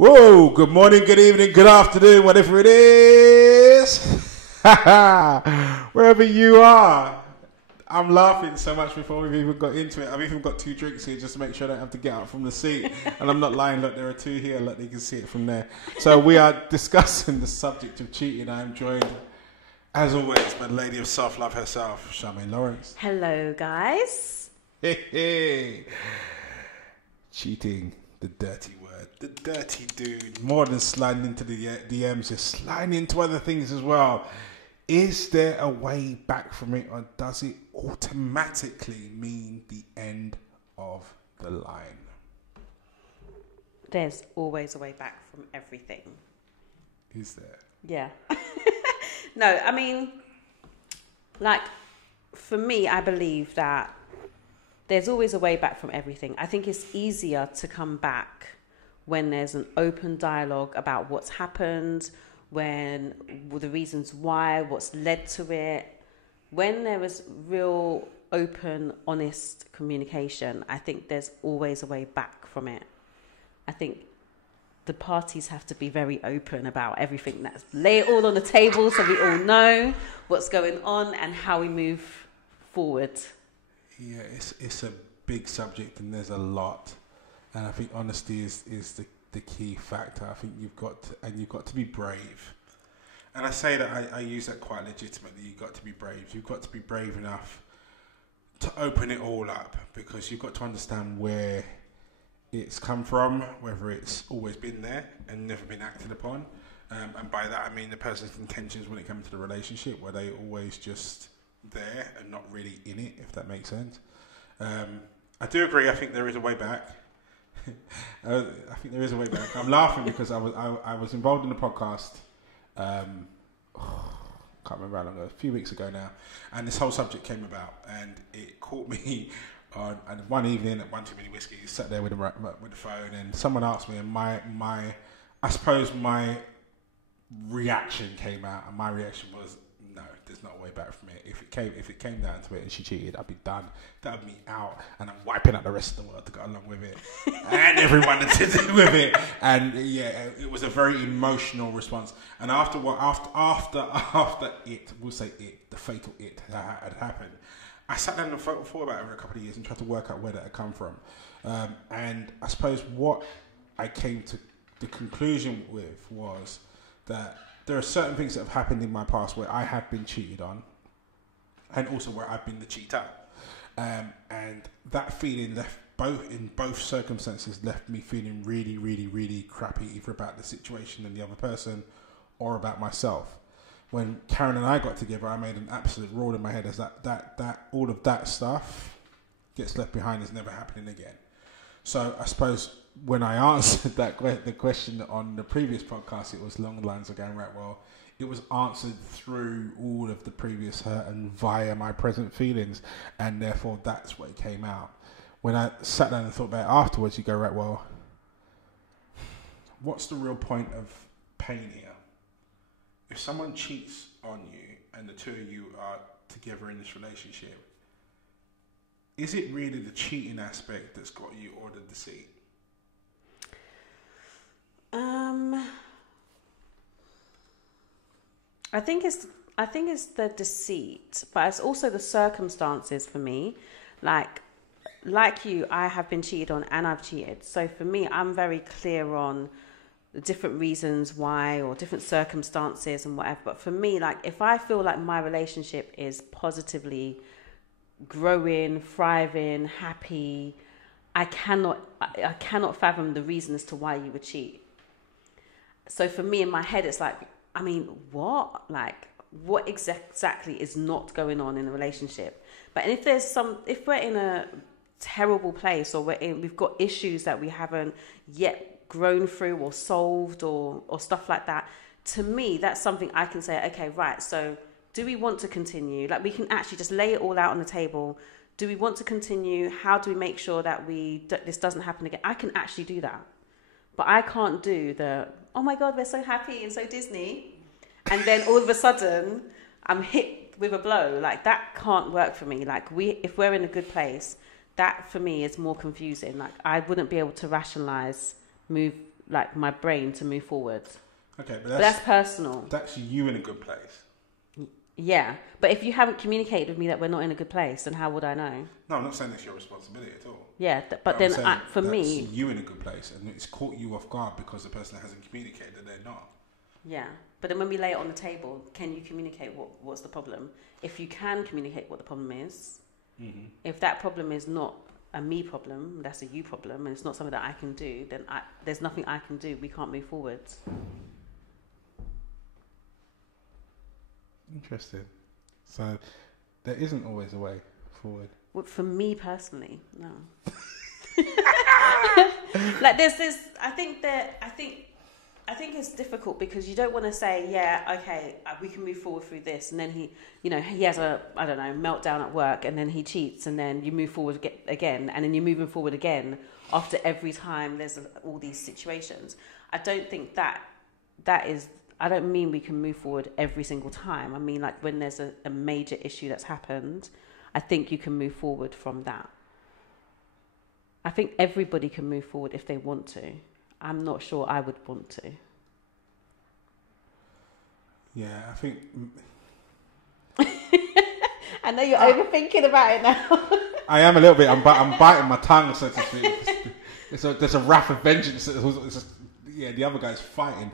Whoa, good morning, good evening, good afternoon, whatever it is. Wherever you are. I'm laughing so much before we've even got into it. I've even got 2 drinks here just to make sure I don't have to get up from the seat. And I'm not lying, look, there are 2 here, look, you can see it from there. So we are discussing the subject of cheating. I'm joined, as always, by the lady of self-love herself, Charmaine Lawrence. Hello, guys. Hey. Cheating, the dirty word. The dirty dude, more than sliding into the DMs, just sliding into other things as well. Is there a way back from it, or does it automatically mean the end of the line? There's always a way back from everything. Is there? Yeah. No, I mean, like, for me, I believe that there's always a way back from everything. I think it's easier to come back when there's an open dialogue about what's happened, when the reasons why, what's led to it. When there is real, open, honest communication, I think there's always a way back from it. I think the parties have to be very open about everything. Lay it all on the table so we all know what's going on and how we move forward. Yeah, it's a big subject and there's a lot. And I think honesty is the key factor. I think you've got to be brave. And I say that I use that quite legitimately. You've got to be brave. You've got to be brave enough to open it all up, because you've got to understand where it's come from, whether it's always been there and never been acted upon. And by that I mean the person's intentions when it comes to the relationship. Were they always just there and not really in it, if that makes sense? I do agree. I think there is a way back. I think there is a way back. I'm laughing because I was involved in a podcast. Can't remember how long ago. A few weeks ago now, and this whole subject came about, and it caught me on one evening at One Too Many Whiskies. Sat there with the phone, and someone asked me, and my reaction came out, and my reaction was, no, there's no way back from it. If it came down to it and she cheated, I'd be done. That would be out, and I'm wiping out the rest of the world to go along with it, and everyone to do with it. And yeah, it was a very emotional response. And after it, we'll say it, the fatal it had happened, I sat down and thought about it for a couple of years and tried to work out where that had come from. And I suppose what I came to the conclusion with was that there are certain things that have happened in my past where I have been cheated on, and also where I've been the cheater. And that feeling in both circumstances left me feeling really, really, really crappy, either about the situation and the other person or about myself. When Karen and I got together, I made an absolute rule in my head as that all of that stuff gets left behind, is never happening again. So I suppose when I answered the question on the previous podcast, it was along the lines of going, right, well, it was answered through all of the previous hurt and via my present feelings, and therefore that's what it came out. When I sat down and thought about it afterwards, you go, right, well, what's the real point of pain here? If someone cheats on you and the two of you are together in this relationship, is it really the cheating aspect that's got you, or the deceit? I think it's the deceit, but it's also the circumstances for me. Like you, I have been cheated on and I've cheated. So for me, I'm very clear on the different reasons why, or different circumstances and whatever. But for me, like, if I feel like my relationship is positively growing, thriving, happy, I cannot fathom the reason as to why you would cheat. So for me, in my head, it's like, I mean, what? Like, what exactly is not going on in a relationship? But if we're in a terrible place, or we've got issues that we haven't yet grown through or solved or stuff like that, to me, that's something I can say, okay, right, so do we want to continue? Like, we can actually just lay it all out on the table. Do we want to continue? How do we make sure that this doesn't happen again? I can actually do that. But I can't do oh my God, we're so happy and so Disney, and then all of a sudden I'm hit with a blow. Like, that can't work for me. Like, if we're in a good place, that for me is more confusing. Like, I wouldn't be able to rationalize like my brain to move forward. Okay, but that's personal. That's you in a good place. Yeah, but if you haven't communicated with me that we're not in a good place, then how would I know? No, I'm not saying that's your responsibility at all. Yeah, but then for that's me, you in a good place, and it's caught you off guard because the person hasn't communicated that they're not. Yeah, but then when we lay it on the table, can you communicate what's the problem? If you can communicate what the problem is, if that problem is not a me problem, that's a you problem, and it's not something that I can do, then there's nothing I can do. We can't move forward. Interesting. So there isn't always a way forward. Well, for me personally, no. Like there's this. I think it's difficult because you don't want to say, yeah, okay, we can move forward through this, and then he has a meltdown at work, and then he cheats, and then you move forward again, and then you're moving forward again after every time there's all these situations. I don't think that is. I don't mean we can move forward every single time. I mean, like when there's a major issue that's happened, I think you can move forward from that. I think everybody can move forward if they want to. I'm not sure I would want to. Yeah, I think... I know you're overthinking about it now. I am a little bit. I'm biting my tongue, so to speak. There's a wrath of vengeance. The other guy's fighting.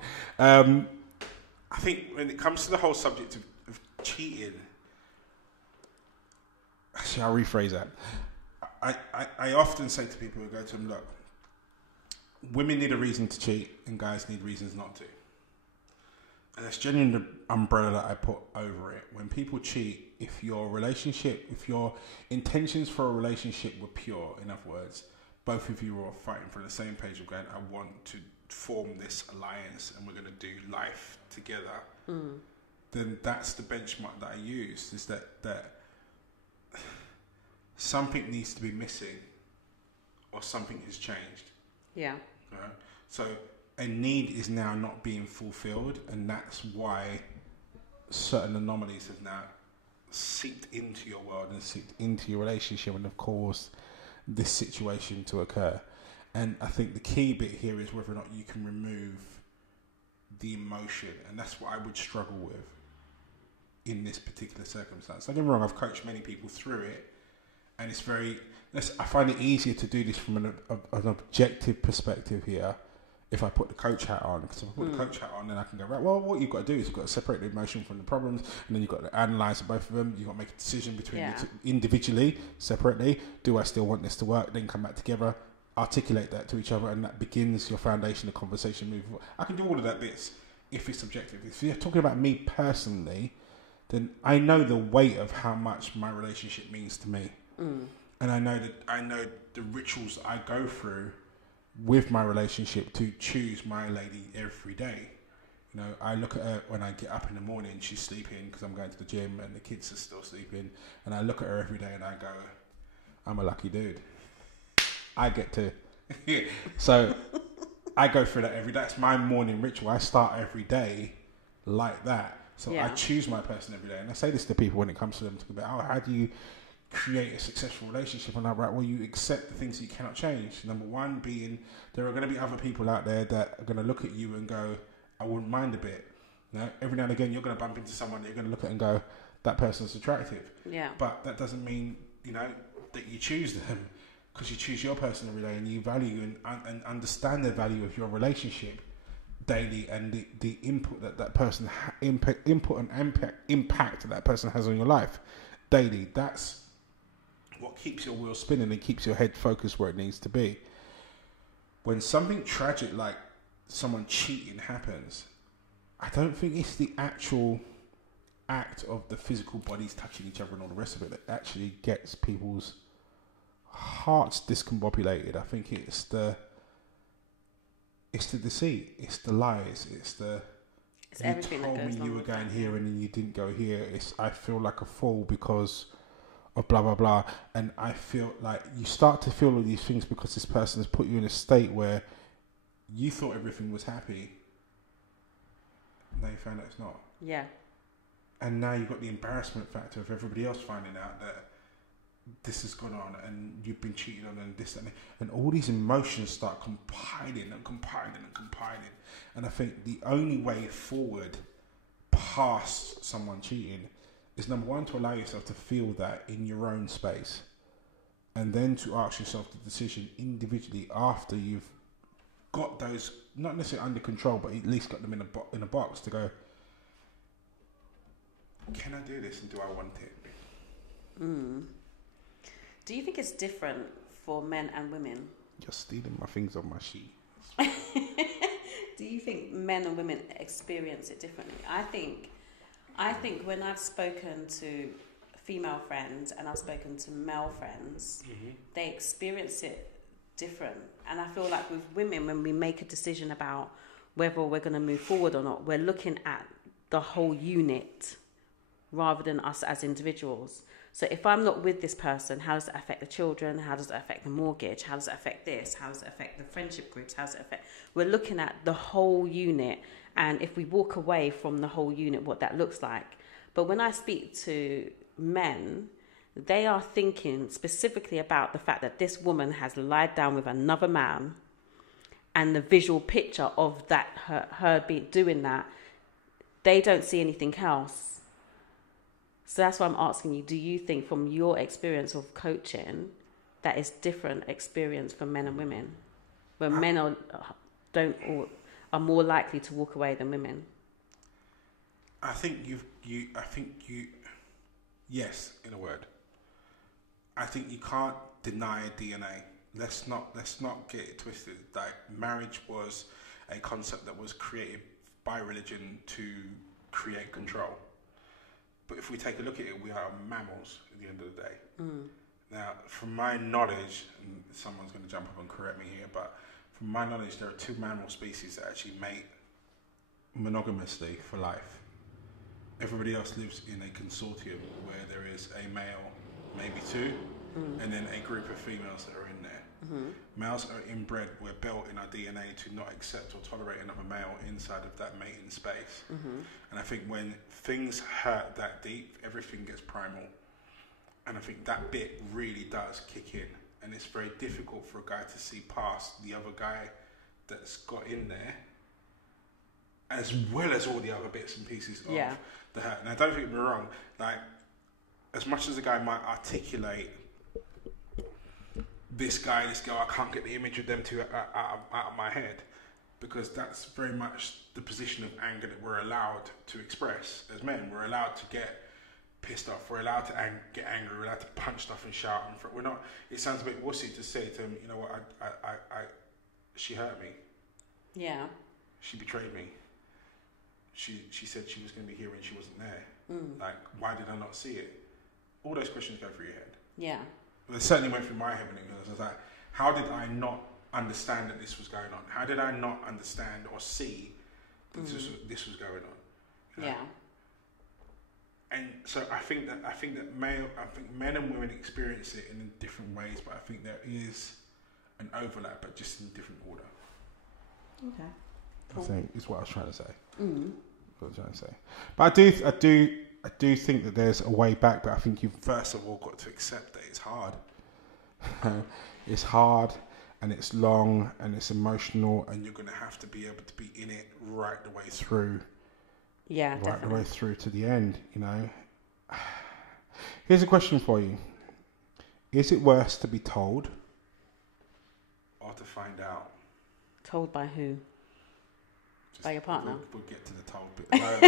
I think when it comes to the whole subject of cheating, actually, I'll rephrase that. I often say to people who go to them, look, women need a reason to cheat and guys need reasons not to. And that's genuinely the umbrella that I put over it. When people cheat, if your intentions for a relationship were pure, in other words, both of you are fighting for the same page of going, I want to form this alliance and we're going to do life together, then that's the benchmark that I use, is that something needs to be missing or something has changed. Yeah. Right? So a need is now not being fulfilled, and that's why certain anomalies have now seeped into your world and seeped into your relationship and have caused this situation to occur. And I think the key bit here is whether or not you can remove the emotion, and that's what I would struggle with in this particular circumstance. Don't get me wrong, I've coached many people through it, and it's I find it easier to do this from an objective perspective here if I put the coach hat on. Because if I put the coach hat on, then I can go, right, well, what you've got to do is you've got to separate the emotion from the problems, and then you've got to analyse both of them. You've got to make a decision between the two, individually, separately. Do I still want this to work? Then come back together, articulate that to each other, and that begins your foundation of conversation moving forward. I can do all of that bits if it's subjective. If you're talking about me personally, then I know the weight of how much my relationship means to me. And I know the rituals I go through with my relationship to choose my lady every day. You know, I look at her when I get up in the morning, she's sleeping because I'm going to the gym and the kids are still sleeping, and I look at her every day and I go, I'm a lucky dude. I get to... So I go through that every day. That's my morning ritual. I start every day like that. So I choose my person every day. And I say this to people when it comes to them talking about, how do you create a successful relationship? And I'm like, well, you accept the things that you cannot change. Number one being, there are going to be other people out there that are going to look at you and go, I wouldn't mind a bit. You know, every now and again, you're going to bump into someone that you're going to look at and go, that person's attractive. Yeah. But that doesn't mean, that you choose them, because you choose your person every day and you value and understand the value of your relationship daily, and the input that person impact that person has on your life daily. That's what keeps your wheel spinning and keeps your head focused where it needs to be. When something tragic like someone cheating happens, I don't think it's the actual act of the physical bodies touching each other and all the rest of it that actually gets people's hearts discombobulated. I think it's the deceit, it's the lies, it's everything that goes on. You told me you were going here and then you didn't go here. I feel like a fool because of blah blah blah, and I feel like you start to feel all these things because this person has put you in a state where you thought everything was happy. Now you found out it's not. Yeah. And now you've got the embarrassment factor of everybody else finding out that this has gone on and you've been cheated on and this and all these emotions start compiling and compiling and compiling. And I think the only way forward past someone cheating is, number one, to allow yourself to feel that in your own space, and then to ask yourself the decision individually after you've got those, not necessarily under control, but at least got them in a box, to go, can I do this and do I want it? Do you think it's different for men and women? You're stealing my things on my sheet. Do you think men and women experience it differently? I think when I've spoken to female friends and I've spoken to male friends, they experience it different. And I feel like with women, when we make a decision about whether we're going to move forward or not, we're looking at the whole unit rather than us as individuals. So if I'm not with this person, how does it affect the children? How does it affect the mortgage? How does it affect this? How does it affect the friendship groups? How does it affect... We're looking at the whole unit. And if we walk away from the whole unit, what that looks like. But when I speak to men, they are thinking specifically about the fact that this woman has lied down with another man, and the visual picture of that, her doing that, they don't see anything else. So that's why I'm asking you, do you think from your experience of coaching that is different experience for men and women? Where men are more likely to walk away than women? I think yes, in a word. I think you can't deny DNA. Let's not get it twisted. Like, marriage was a concept that was created by religion to create control. But if we take a look at it, we are mammals at the end of the day. Now, from my knowledge, and someone's going to jump up and correct me here, but from my knowledge, there are two mammal species that actually mate monogamously for life. Everybody else lives in a consortium where there is a male, maybe two, and then a group of females that are in there. Males are inbred. We're built in our DNA to not accept or tolerate another male inside of that mating space. And I think when things hurt that deep, everything gets primal. And I think that bit really does kick in. And it's very difficult for a guy to see past the other guy that's got in there, as well as all the other bits and pieces of the hurt. Now, don't get me wrong, like, as much as the guy might articulate this guy, this girl, I can't get the image of them two out of my head, because that's very much the position of anger that we're allowed to express as men. We're allowed to get pissed off. We're allowed to get angry. We're allowed to punch stuff and shout. And we're not. It sounds a bit wussy to say to him, you know what? She hurt me. Yeah. She betrayed me. She said she was going to be here and she wasn't there. Like, why did I not see it? All those questions go through your head. Yeah. Well, it certainly went through my head when it was like, how did I not understand that this was going on? How did I not understand or see that this was going on? You know? Yeah. And so I think that men and women experience it in different ways, but I think there is an overlap, but just in different order. Okay. Cool. I think is what I was trying to say. What I was trying to say. But I do think that there's a way back, but I think you've first of all got to accept that it's hard. It's hard, and it's long, and it's emotional, and you're going to have to be able to be in it right the way through. Yeah, right definitely. the way through to the end, you know. Here's a question for you. Is it worse to be told or to find out? Told by who? By your partner? We'll get to the told bit. No,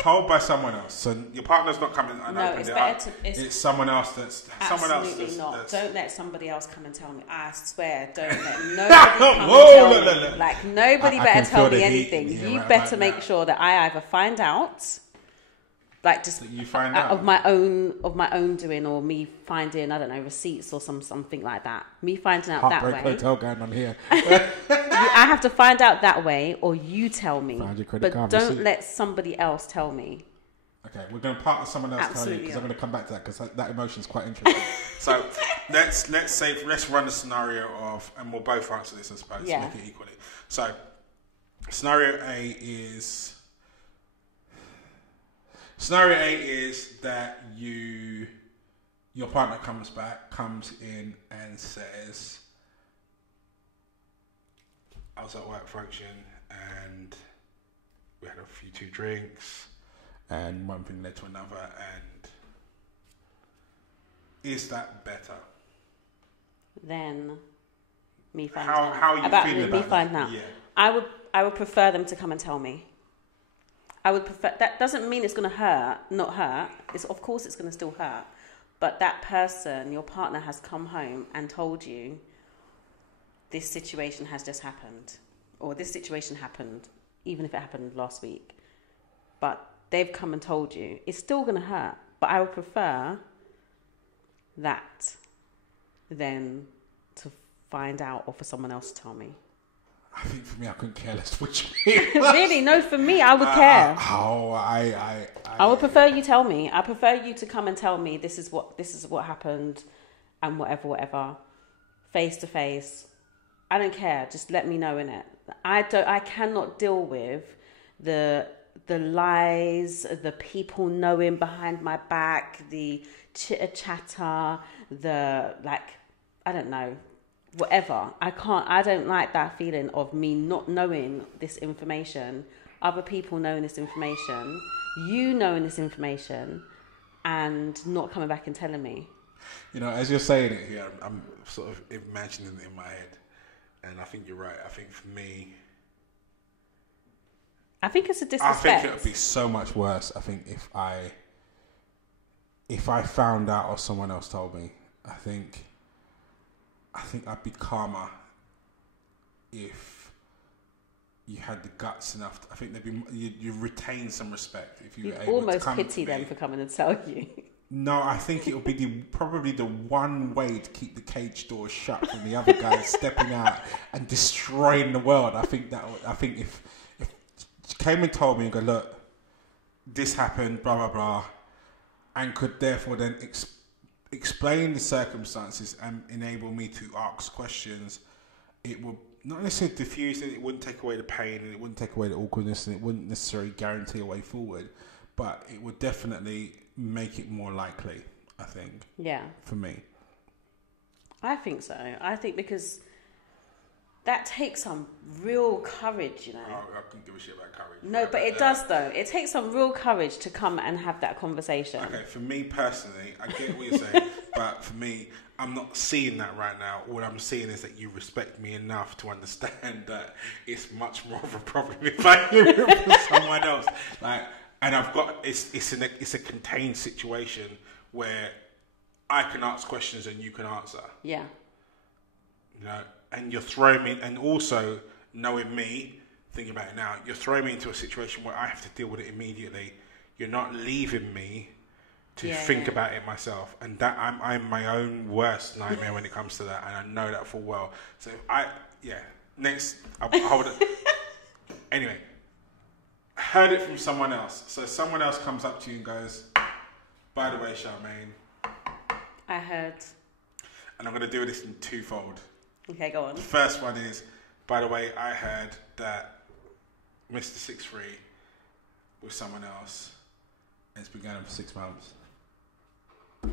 told by someone else. So your partner's not coming and opened it up. It's someone else that's... Absolutely not. Don't let somebody else come and tell me. I swear, don't let nobody come and tell me. Like, nobody better tell me anything. You better make sure that I either find out, like, just that you find out of my own doing, or me finding, I don't know, receipts or something like that. Me finding out that way. Heartbreak Hotel going on here. I have to find out that way, or you tell me. Find your credit card don't receipt. let somebody else tell me. Okay, we're going to part with someone else Absolutely. tell you, because I'm going to come back to that, because that emotion is quite interesting. So let's run the scenario of, and we'll both answer this, I suppose, make it equally. So scenario A is that your partner comes in and says, I was at work function and we had a few two drinks and one thing led to another, and is that better? Then me find how, out. How are you about feeling me about find that? out. Yeah. I would prefer them to come and tell me. I would prefer. That doesn't mean it's going to hurt. Not hurt. Of course it's going to still hurt. But that person, your partner, has come home and told you this situation has just happened, or this situation happened, even if it happened last week. But they've come and told you. It's still going to hurt. But I would prefer that than to find out or for someone else to tell me. I think for me, I couldn't care less which way. Really? No, for me, I would care. I would prefer you tell me. I prefer you to come and tell me this is what happened, and whatever, face to face. I don't care. Just let me know in it. I cannot deal with the lies, the people knowing behind my back, the chitter chatter, I don't know. Whatever. I don't like that feeling of me not knowing this information, other people knowing this information, you knowing this information, and not coming back and telling me. You know, as you're saying it here, I'm sort of imagining it in my head, and I think you're right. I think for me, I think it's a disrespect. I think it would be so much worse. I think if I found out or someone else told me, I think I'd be calmer if you had the guts enough. I think you retain some respect if you were able almost to come pity to them me. for coming and tell you. No, I think it would be probably the one way to keep the cage doors shut from the other guy stepping out and destroying the world. I think if she came and told me and go, look, this happened, blah blah blah, and could therefore then explain the circumstances and enable me to ask questions, it would not necessarily diffuse it, it wouldn't take away the pain and it wouldn't take away the awkwardness and it wouldn't necessarily guarantee a way forward, but it would definitely make it more likely, I think. Yeah. For me. I think so. I think because that takes some real courage, you know. I couldn't give a shit about courage. No, but it does though. It takes some real courage to come and have that conversation. Okay, for me personally, I get what you're saying, but for me, I'm not seeing that right now. All I'm seeing is that you respect me enough to understand that it's much more of a problem if I do it with someone else. And I've got it's a contained situation where I can ask questions and you can answer. Yeah. You know, and you're throwing me, and also knowing me, thinking about it now, you're throwing me into a situation where I have to deal with it immediately. You're not leaving me to think about it myself, and that I'm my own worst nightmare when it comes to that, and I know that full well. So next I would anyway. Heard it from someone else. So someone else comes up to you and goes, by the way, Charmaine, I heard. and I'm going to do this in twofold. Okay, go on. The first one is, by the way, I heard that Mr. 6'3" with someone else and it's been going on for 6 months.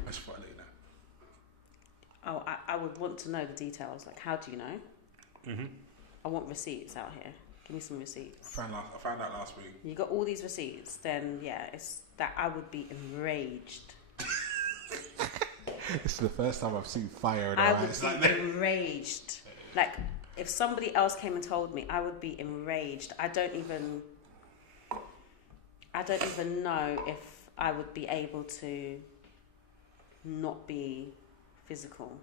That's what I let you know. Oh, I would want to know the details. Like, how do you know? Mm-hmm. I want receipts out here. Give me some receipts. I found out last week. You got all these receipts, then yeah, it's that I would be enraged. This is the first time I've seen fire in her I eyes. would be enraged. Like, if somebody else came and told me, I would be enraged. I don't even know if I would be able to not be physical.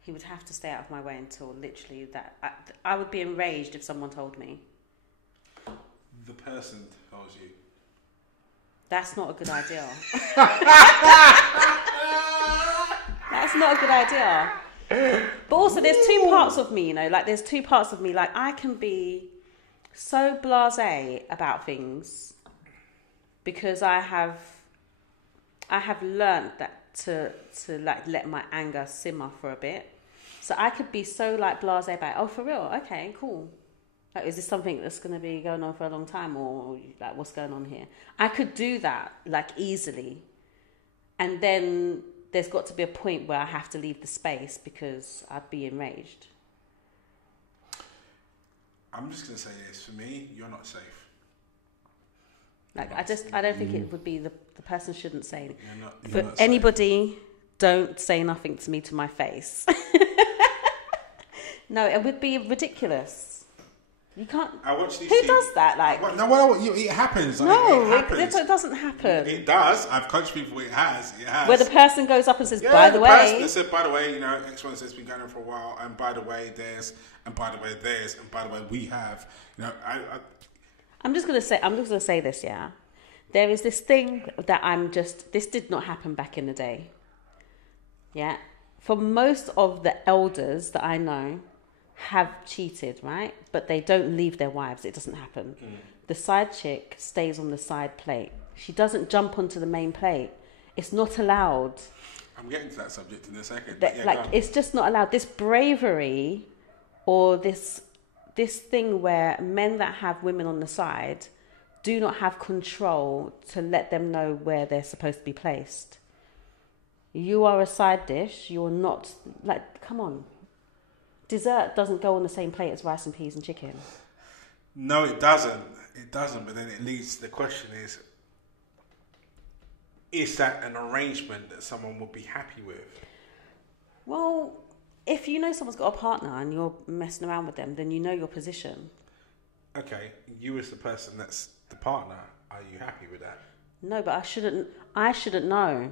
He would have to stay out of my way until literally that. I would be enraged if someone told me. The person tells you. That's not a good idea. That's not a good idea. But also, there's two parts of me, you know. Like, there's two parts of me. Like, I can be so blasé about things because I have learned that to like let my anger simmer for a bit. So I could be so like blasé about, oh, for real, okay, cool. Like, is this something that's going to be going on for a long time, or like what's going on here? I could do that like easily, And then there's got to be a point where I have to leave the space because I'd be enraged. I'm just going to say this. For me, you're not safe. Like, I don't think it would be the person shouldn't say. You're For not anybody, don't say nothing to me to my face. No, it would be ridiculous. You can't. I watch these. Who does that? Like, it happens. no, it happens. it doesn't happen. It does. I've coached people. It has. Where the person goes up and says, "By the way," person said, "By the way, you know, X1 has been going on for a while, and by the way, there's, and by the way, there's, and by the way, we have." You know, I'm just gonna say this. Yeah, there is this thing that this did not happen back in the day. Yeah, for most of the elders that I know have cheated, right? But they don't leave their wives. It doesn't happen. The side chick stays on the side plate. She doesn't jump onto the main plate. It's not allowed. I'm getting to that subject in a second. It's just not allowed. This bravery or this thing where men that have women on the side do not have control to let them know where they're supposed to be placed. You are a side dish. You're not, like, come on. Dessert doesn't go on the same plate as rice and peas and chicken. No, it doesn't. It doesn't. But then it leads. The question is that an arrangement that someone would be happy with? Well, if you know someone's got a partner and you're messing around with them, then you know your position. Okay, you as the person that's the partner, are you happy with that? No, but I shouldn't know.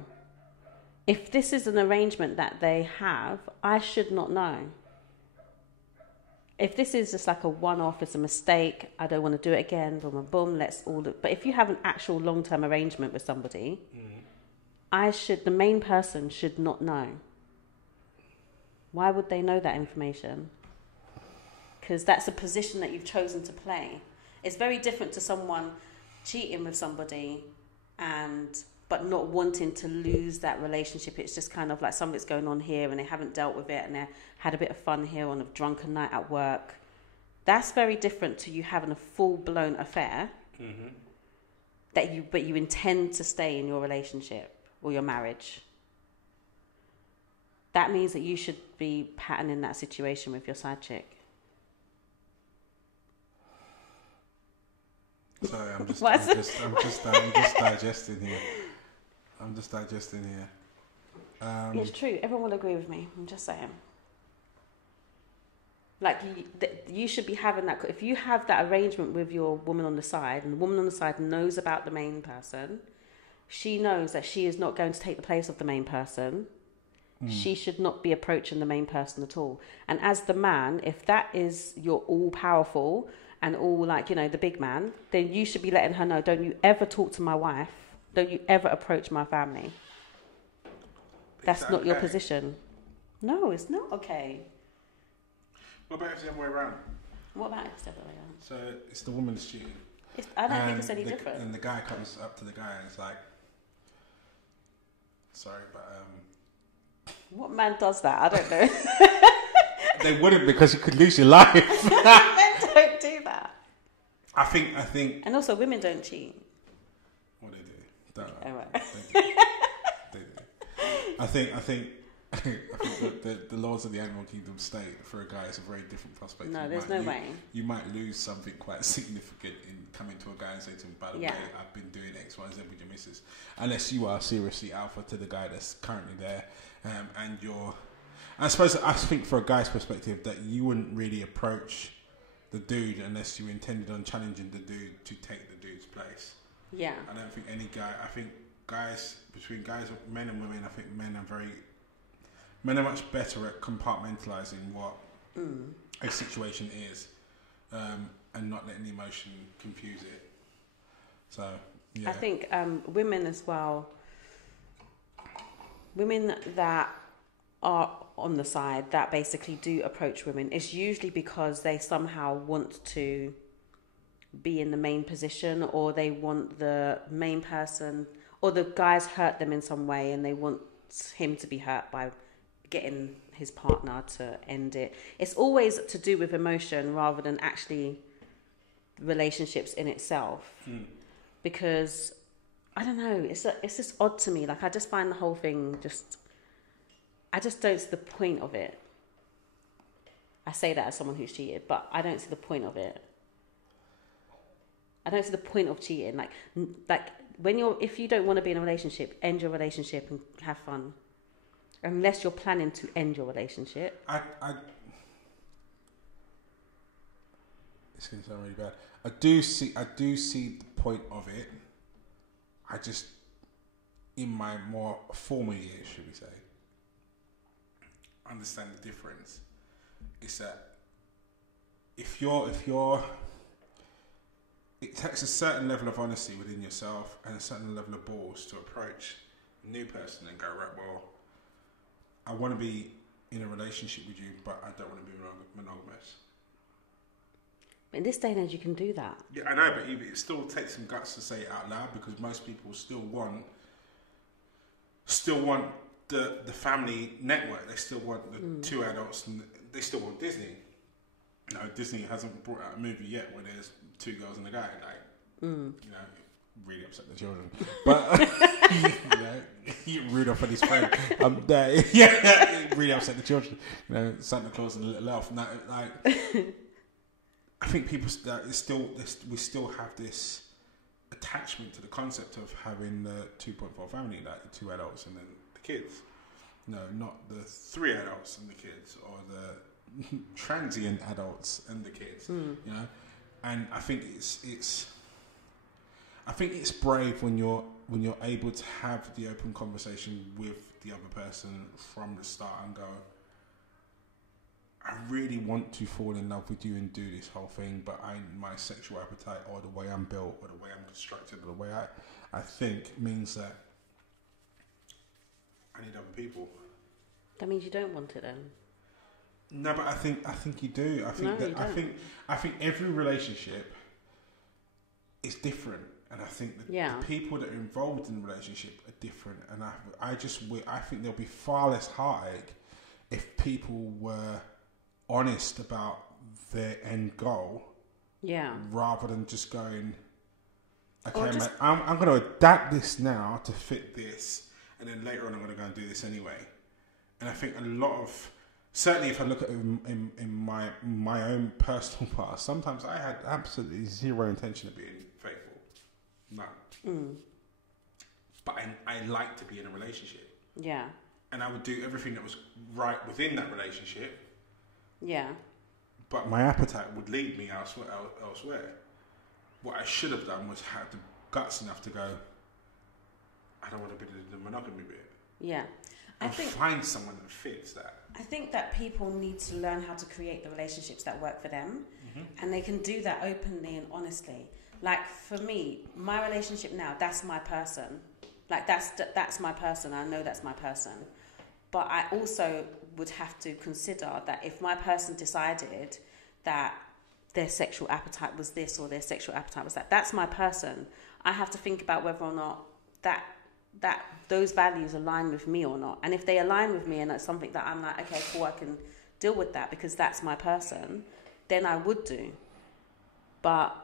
If this is an arrangement that they have, I should not know. If this is just like a one-off, it's a mistake, I don't want to do it again, boom, boom, boom, let's all do. But if you have an actual long-term arrangement with somebody, the main person should not know. Why would they know that information? Because that's a position that you've chosen to play. It's very different to someone cheating with somebody but not wanting to lose that relationship. It's just kind of like something's going on here and they haven't dealt with it and they had a bit of fun here on a drunken night at work. That's very different to you having a full-blown affair but you intend to stay in your relationship or your marriage. That means that you should be patterning that situation with your side chick. Sorry, I'm just digesting here. It's true. Everyone will agree with me. I'm just saying. Like, you should be having that. If you have that arrangement with your woman on the side, and the woman on the side knows about the main person, she knows that she is not going to take the place of the main person. She should not be approaching the main person at all. And as the man, if that is you're all powerful and all, like, you know, the big man, then you should be letting her know, don't you ever talk to my wife. Don't you ever approach my family. That's not your position. No, it's not okay. What about if it's the other way around? What about if it's the other way around? So it's the woman that's cheating. I don't think it's any different. And the guy comes up to the guy and it's like, sorry, but... What man does that? I don't know. They wouldn't, because you could lose your life. Men don't do that. I think... And also, women don't cheat. Well, they do. Don't. Oh, right. They do. I think the laws of the animal kingdom state for a guy is a very different prospect. No, there's no way. You might lose something quite significant in coming to a guy and say to him, by the way, I've been doing X, Y, Z with your missus. Unless you are seriously alpha to the guy that's currently there. And you're... I think for a guy's perspective that you wouldn't really approach the dude unless you intended on challenging the dude to take the dude's place. Yeah. I don't think any guy... I think men and women, I think men are much better at compartmentalising what a situation is and not letting the emotion confuse it. So, yeah. I think women as well, women that are on the side that basically do approach women, it's usually because they somehow want to be in the main position, or they want the main person, or the guy's hurt them in some way and they want him to be hurt by getting his partner to end it. It's always to do with emotion rather than actually relationships in itself. Because I don't know. It's just odd to me. Like, I just find the whole thing I just don't see the point of it. I say that as someone who's cheated, but I don't see the point of it. I don't see the point of cheating. Like if you don't want to be in a relationship, end your relationship and have fun. Unless you're planning to end your relationship. It's going to sound really bad. I do see the point of it. I just, in my more former years, should we say, understand the difference. Is that if you're, it takes a certain level of honesty within yourself and a certain level of balls to approach a new person and go, right, well, I want to be in a relationship with you, but I don't want to be monogamous. In this day and age, you can do that. Yeah, I know, but it still takes some guts to say it out loud, because most people still want the family network. They still want the two adults, and they still want Disney. You know, Disney hasn't brought out a movie yet where there's two girls and a guy. You know, really upset the children. But you know, Rudolph and his friend. Really upset the children. You know, Santa Claus and the little elf. No, I think we still have this attachment to the concept of having the 2.4 family, like the two adults and then the kids. No, not the three adults and the kids, or the transient adults and the kids. You know, and I think it's brave when you're able to have the open conversation with the other person from the start and go, I really want to fall in love with you and do this whole thing, but my sexual appetite, or the way I'm built, or the way I'm constructed, or the way I think, means that I need other people. That means you don't want it then? No, but I think you do. I think every relationship is different, and I think the people that are involved in the relationship are different, and I think there'll be far less heartache if people were honest about their end goal, rather than just going, okay, mate, I'm going to adapt this now to fit this, and then later on I'm going to go and do this anyway. And I think a lot of, certainly if I look at it in my own personal past, sometimes I had absolutely zero intention of being faithful, none. But I like to be in a relationship, and I would do everything that was right within that relationship. Yeah. But my appetite would lead me elsewhere. What I should have done was have the guts enough to go, I don't want to be the monogamy bit. Yeah. And find someone that fits that. I think that people need to learn how to create the relationships that work for them. And they can do that openly and honestly. Like, for me, my relationship now, that's my person. Like, that's my person. I know that's my person. But I also would have to consider that if my person decided that their sexual appetite was this or their sexual appetite was that, that's my person. I have to think about whether or not that those values align with me or not. And if they align with me and it's something that I'm like, okay, cool, I can deal with that because that's my person, then I would do. But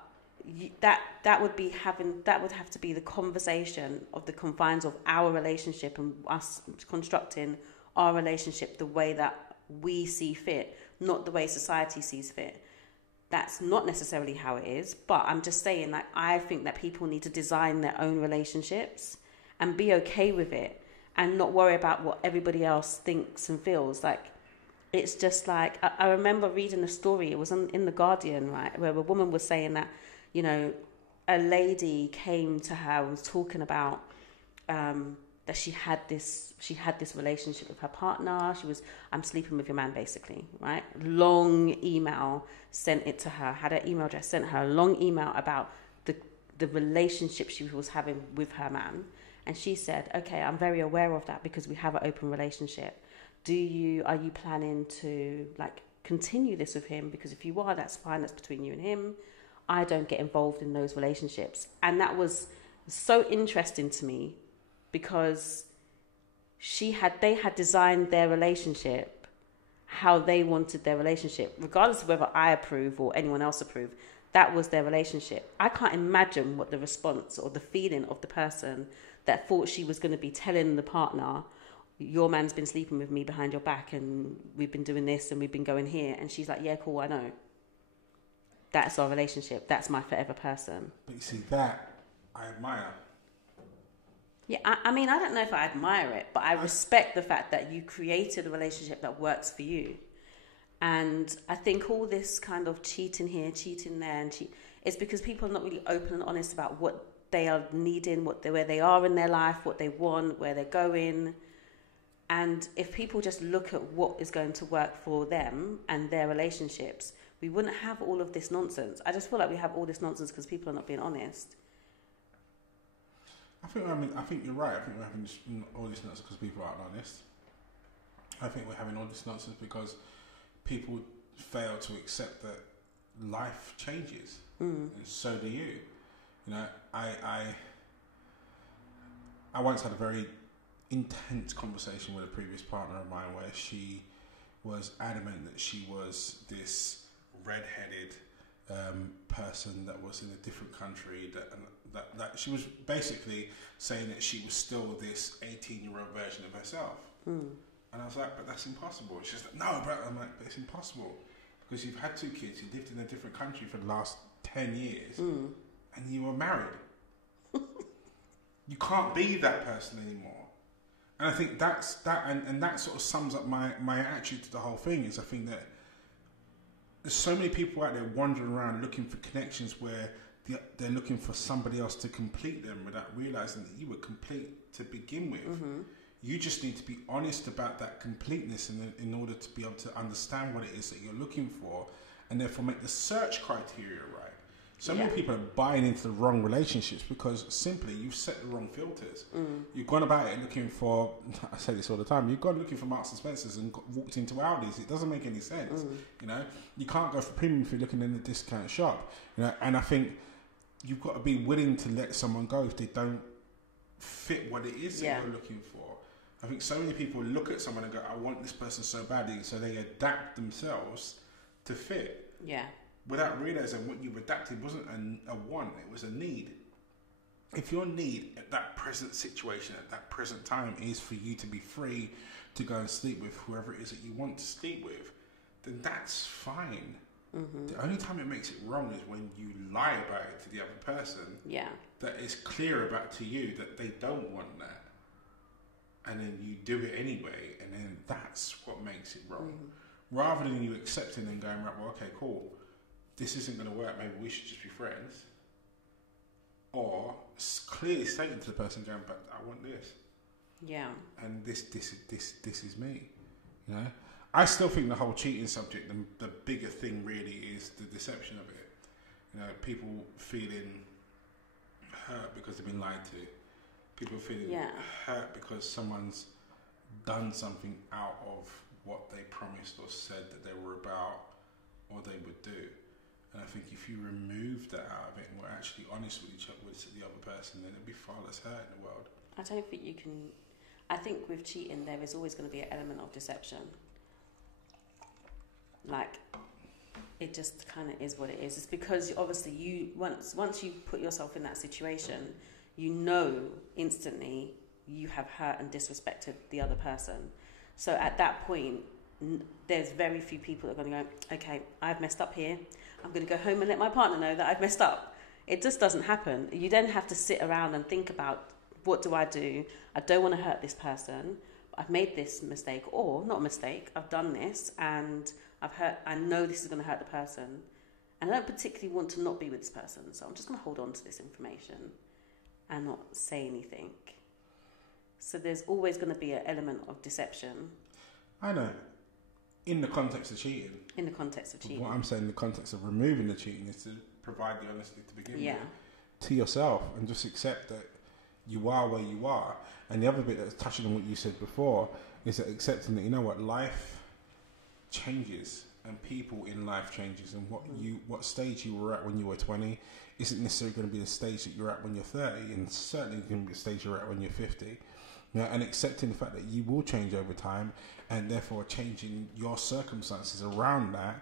that would have to be the conversation of the confines of our relationship and us constructing our relationship the way that we see fit, not the way society sees fit. That's not necessarily how it is, but I'm just saying, like, I think that people need to design their own relationships and be okay with it and not worry about what everybody else thinks and feels. Like, it's just like, I remember reading a story, it was in The Guardian, right, where a woman was saying that, you know, a lady came to her and was talking about that she had this relationship with her partner. I'm sleeping with your man, basically, right? Long email, sent it to her, had her email address, sent her a long email about the relationship she was having with her man. And she said, okay, I'm very aware of that because we have an open relationship. Are you planning to, like, continue this with him? Because if you are, that's fine, that's between you and him. I don't get involved in those relationships. And that was so interesting to me because they had designed their relationship how they wanted their relationship, regardless of whether I approve or anyone else approve. that was their relationship. I can't imagine what the response or the feeling of the person that thought she was going to be telling the partner, your man's been sleeping with me behind your back and we've been doing this and we've been going here. And she's like, yeah, cool, I know. That's our relationship. That's my forever person. But you see, that I admire. Yeah, I mean, I don't know if I admire it, but I respect the fact that you created a relationship that works for you. And I think all this kind of cheating here, cheating there, and it's because people are not really open and honest about what they are needing, where they are in their life, what they want, where they're going. And if people just look at what is going to work for them and their relationships, we wouldn't have all of this nonsense. I just feel like we have all this nonsense because people are not being honest. I think you're right. I think we're having all this nonsense because people aren't honest. I think we're having all this nonsense because people fail to accept that life changes, and so do you. You know, I once had a very intense conversation with a previous partner of mine where she was adamant that she was this red-headed person that was in a different country, that she was basically saying that she was still this 18-year-old version of herself. And I was like, but that's impossible. She's like, no, bro. I'm like, but it's impossible because you've had 2 kids, you lived in a different country for the last 10 years, and you were married. You can't be that person anymore. And I think that's that, and that sort of sums up my attitude to the whole thing. Is I think that there's so many people out there wandering around looking for connections where they're looking for somebody else to complete them without realizing that you were complete to begin with. You just need to be honest about that completeness in order to be able to understand what it is that you're looking for, and therefore make the search criteria right. So many people are buying into the wrong relationships because simply you've set the wrong filters. You've gone about it looking for, I say this all the time, you've gone looking for Marks and Spencer's and walked into Aldi's. It doesn't make any sense. You know, you can't go for premium if you're looking in a discount shop. You know, and I think you've got to be willing to let someone go if they don't fit what it is that you're looking for. I think so many people look at someone and go, I want this person so badly, so they adapt themselves to fit. Yeah. Without realising what you've adapted wasn't a want, it was a need. If your need at that present situation, at that present time, is for you to be free to go and sleep with whoever it is that you want to sleep with, then that's fine. The only time it makes it wrong is when you lie about it to the other person. Yeah. That is clear about to you that they don't want that. And then you do it anyway, and then that's what makes it wrong. Rather than you accepting and going, right, well, okay, cool, this isn't going to work, maybe we should just be friends. Or clearly stating to the person, going, but I want this. Yeah. And this is me. You know? I still think the whole cheating subject, the bigger thing really is the deception of it. You know, people feeling hurt because they've been lied to. People feeling hurt because someone's done something out of what they promised or said that they were about or they would do. And I think if you remove that out of it and we're actually honest with each other, with the other person, then it'll be far less hurt in the world. I don't think you can. I think with cheating, there is always going to be an element of deception. Like, it just kind of is what it is. It's because obviously you once you put yourself in that situation, you know instantly you have hurt and disrespected the other person. So at that point, there's very few people that are going to go, okay, I've messed up here. I'm going to go home and let my partner know that I've messed up. It just doesn't happen. You then have to sit around and think about, what do? I don't want to hurt this person. I've made this mistake, or not a mistake. I've done this and I know this is going to hurt the person. And I don't particularly want to not be with this person. So I'm just going to hold on to this information and not say anything. So there's always going to be an element of deception. I know. In the context of cheating. In the context of cheating. What I'm saying in the context of removing the cheating is to provide the honesty to begin with to yourself and just accept that you are where you are. And the other bit that's touching on what you said before is that accepting that, you know what, life changes and people in life changes, and what stage you were at when you were 20 isn't necessarily going to be the stage that you're at when you're 30, and certainly going to be the stage you're at when you're 50. You know, and accepting the fact that you will change over time, and therefore changing your circumstances around that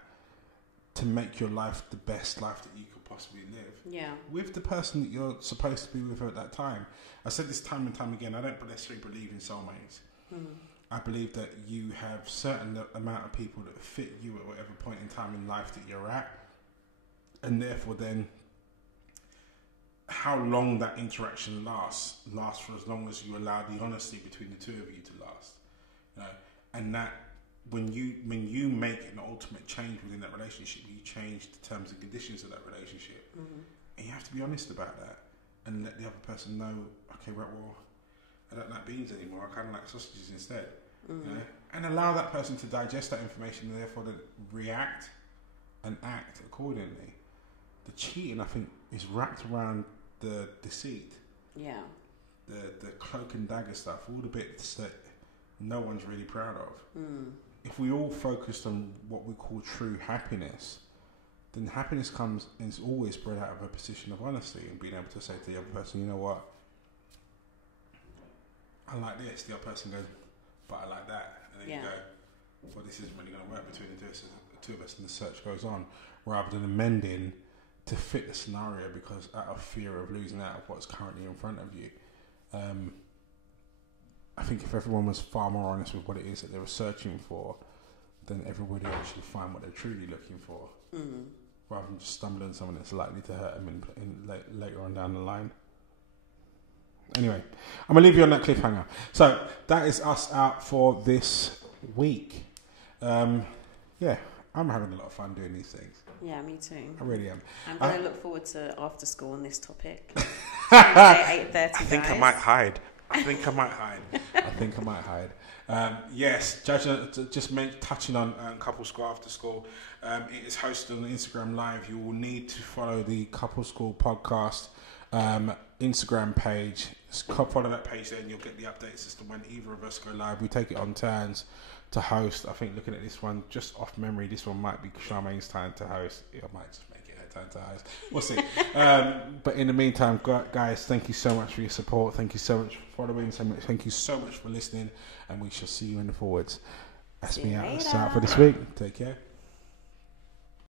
to make your life the best life that you could possibly live. Yeah. With the person that you're supposed to be with at that time. I said this time and time again, I don't necessarily believe in soulmates. I believe that you have certain amount of people that fit you at whatever point in time in life that you're at, and therefore then how long that interaction lasts for as long as you allow the honesty between the two of you to last. You know, and that when you make an ultimate change within that relationship, you change the terms and conditions of that relationship, and you have to be honest about that and let the other person know, okay, well, I don't like beans anymore, I kind of like sausages instead. You know? And allow that person to digest that information and therefore to react and act accordingly. The cheating, I think, is wrapped around the deceit. Yeah. The cloak and dagger stuff, all the bits that no one's really proud of. If we all focused on what we call true happiness, then happiness comes and is always bred out of a position of honesty and being able to say to the other person, you know what, I like this. The other person goes, but I like that. And then you go, well, this isn't really going to work between the two of us, and the search goes on, rather than amending to fit the scenario because out of fear of losing out of what's currently in front of you. I think if everyone was far more honest with what it is that they were searching for, then everybody would actually find what they're truly looking for, rather than just stumbling on someone that's likely to hurt them later on down the line. Anyway, I'm going to leave you on that cliffhanger. So that is us out for this week. I'm having a lot of fun doing these things. Yeah, me too. I really am. I'm going to look forward to after school on this topic. 8:30. I think I might hide. Yes, just touching on Couple School After School. It is hosted on Instagram Live. You will need to follow the Couple School podcast Instagram page. Follow that page there and you'll get the updates as to when either of us go live. We take it on turns to host. I think looking at this one, just off memory, this one might be Charmaine's time to host. I might just make it her time to host. We'll see. But in the meantime, guys, thank you so much for your support. Thank you so much for following. Thank you so much for listening. And we shall see you in the forwards. That's me out for this week. Take care.